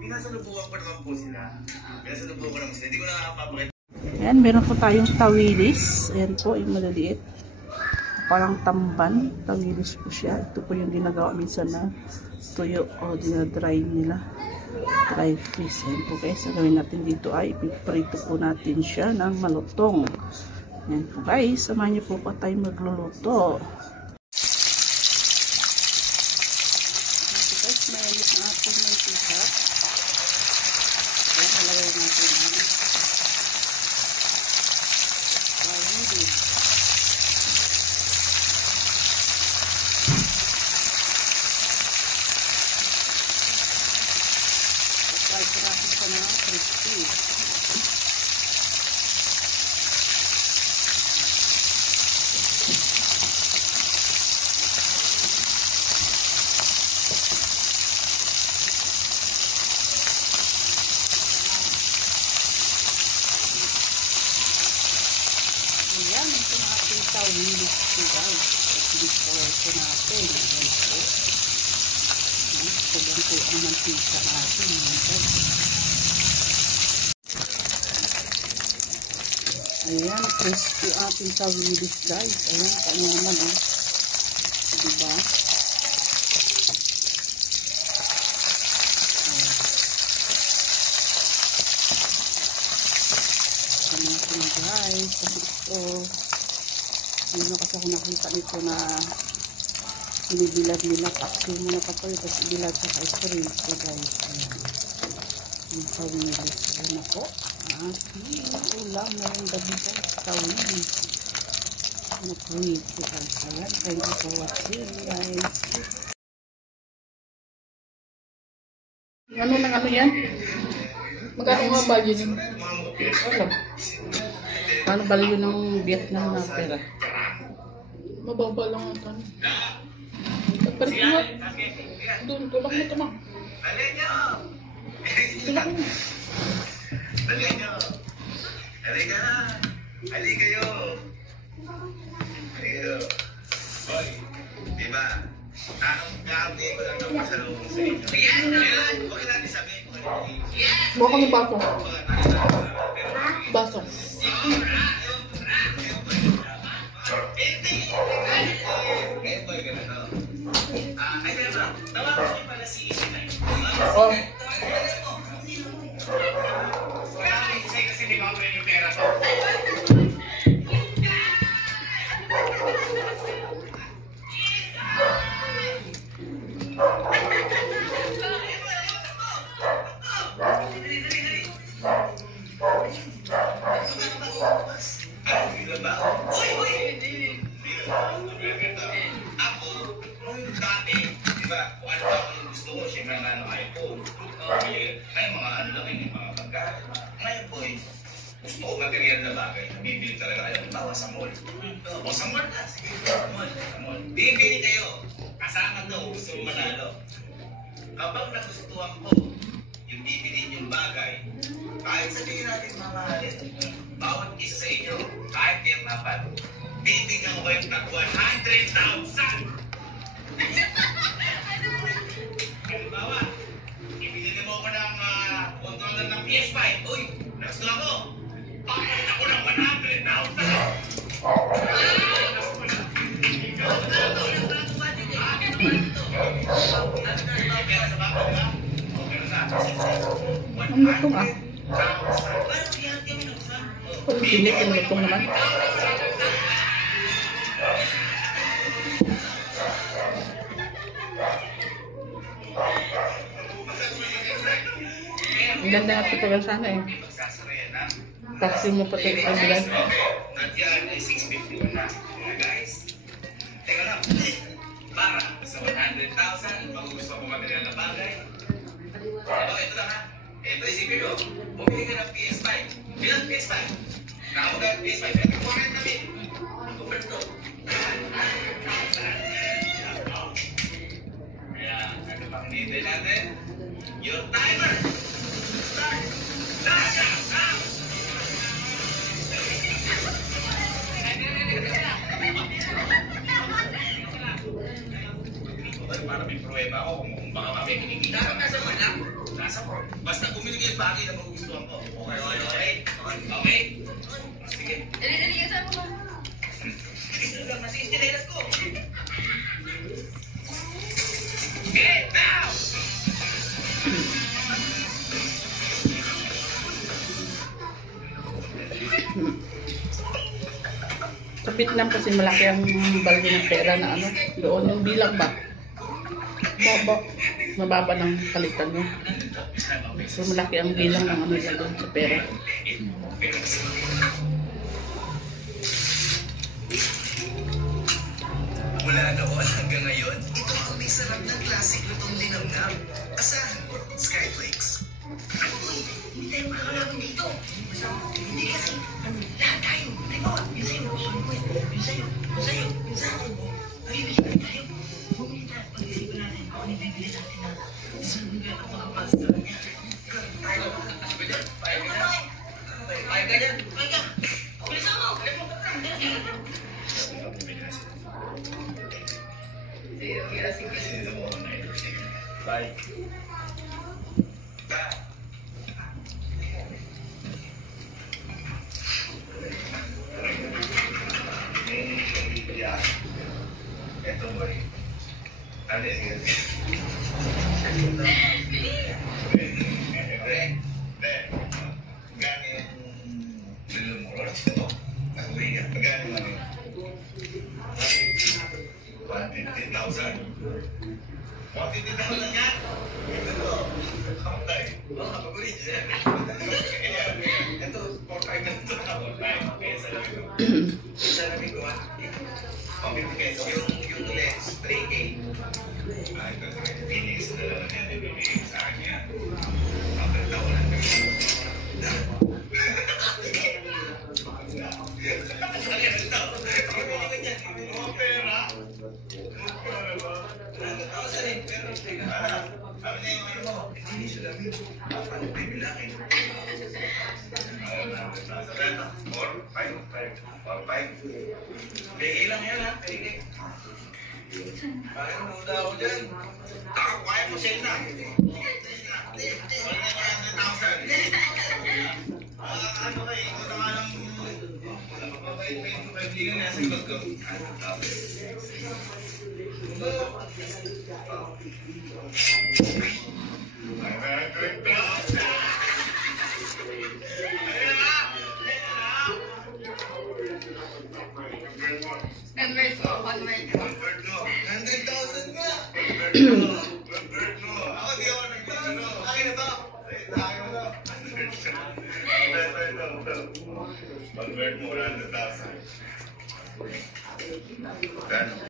Pinasalubukan ko naman po sila. Pinasalubukan ko naman sila. Hindi ko na nakapapakita. Ayan, meron po tayong tawilis. Ayan po, yung malaliit. Parang tamban. Tawilis po siya. Ito po yung ginagawa minsan na tuyo o dinadry nila. Dry fish. Ayan po guys. Ang gawin natin dito ay ipiprito po natin siya ng malutong. Ayan po guys. Samahan niyo po pa tayo magluluto. Ayan po guys. Mainit na ating mantika. Ayan, nalagay natin ang tawilis. Try ko natin siya na crispy. Ayan, ito na ating tawilis po guys. Before ito natin. Ayan po. Sobrang po ang mantika natin. Ayan, crispy ating tawilis guys. Ayan, kanya naman oh. Diba? Ayan natin guys. Kasi ito, yun na kasi ako nakita nito na binibilad nila, paksi mo na papoy, tapos ibilad sa ka-spray. So guys, ayan. Yung tawilis. Ayan na po. Ulam na yung gabi guys. Tawilis. Nag-read ko guys. Ayan. Thank you for watching guys. Ano lang ano yan? Magkano nga value ng? Wala. Paano value ng Vietnam na pera? Mababa lang ang tanong. Pagpalit mo nga. Doon, tulak mo tamang. Tulak mo. Halika nyo. Halika na. Halika kayo. Halika kayo. Hoy, diba? Kakabdi ko lang ng masalubong sa inyo. Yan! Huwag natin sabihin ko. Buka kami baso. Baso. Ngayon boy, ganito. Ay, diba? Tawagan ko pala si Isinay. Oh. Kasi di ba yung pera to? Ako, nung dati, di ba, kung ano ako yung gusto ko, siyempre nga ano, iPhone. Ay, mga ano lang, yung mga pagkain. Ngayon po, gusto ko material na bagay. Bibili talaga kayo. Bawa sa mall. O sa mall na. Sige, sa mall. Bibili kayo. Kasama daw. Gusto mo manalo. Kapag nagustuhan ko, yung bibili yung bagay, kahit sabihin natin mamahalin, bawat isa sa inyo, kahit yung dapat, bibigyan ko kayo ng 100,000! Halimbawa, ibigyan mo ako ng controller ng PS5. Uy, nagustuhan ko! Bakit ako ng 100,000! Ang lutong ah. Ang pilit yung lutong naman. Ang ganda nga patagal sana eh. Taxi mo pati sa bilan. Nandiyan ay 651 na. Guys, teka lang. Para sa 100,000, pag-gusto ko material na bagay. Ito lang ha. Ito isipin mo. Bumili ka ng PS5. Bilang PS5. Nakawag ang PS5. Ito po rin kami. Kupert ko. Kaya, ano pang hinihintay natin? Your timer! Start! Now! Para may pruweba ako kung baka kami kinikita. asa ko. Basta bumili kayo bagay na magugustuhan ko. Okay? Okay? Sige. Dali, saan mo ba? Ito lang, nasa istileras ko. Get down! Sa Vietnam kasi malaki ang balde ng pera na ano. Doon yung bilang ba? Mababa ng kalitan mo. So malaki ang bilang ng ano nila doon sa pera. Mula noon hanggang ngayon, ito ang may sarap ng classic lutong linamnam. Asahan mo, Skyflakes. Hindi tayo makakalapin dito. Hindi kasi, lahat tayo. Halimbawa, yung sa'yo, yung sa'yo, yung sa akin. Bibili tayo. Bumili tayo. Pag-isipan natin kung ano yung bibili natin na saan nga ang makapasta niya. Tayo. Pahay ka dyan. Pahay ka. Bilisan mo. Bye. Yeah. Ito mo rin. Ano yun? Gano'n bilhin mo. Ito. Nakuwi ka. Gano'n mo rin. 150,000. 150,000 yan? Ito. Kapatay. Mga kapagulit yan. Ito. 4-5 na ito. 4-5. Kaya salamin ko. Salamin ko. 150 pesos. Yung lens, 3K. Ay, ito. Phoenix na lang yan. Ibibigay sa akin yan. Kapag taon na ito. Bigay lang yan ha, bigay. Kaya mo na ako dyan. Kaya mo send na. 100,000. Ano kayo, ikaw na nga lang mabait-bait ko kaibigan na sa ikot ko. Convert ko. 100,000 nga! Ako di ako nagtano. Akin na to. Akin na to. Convert mo 100,000.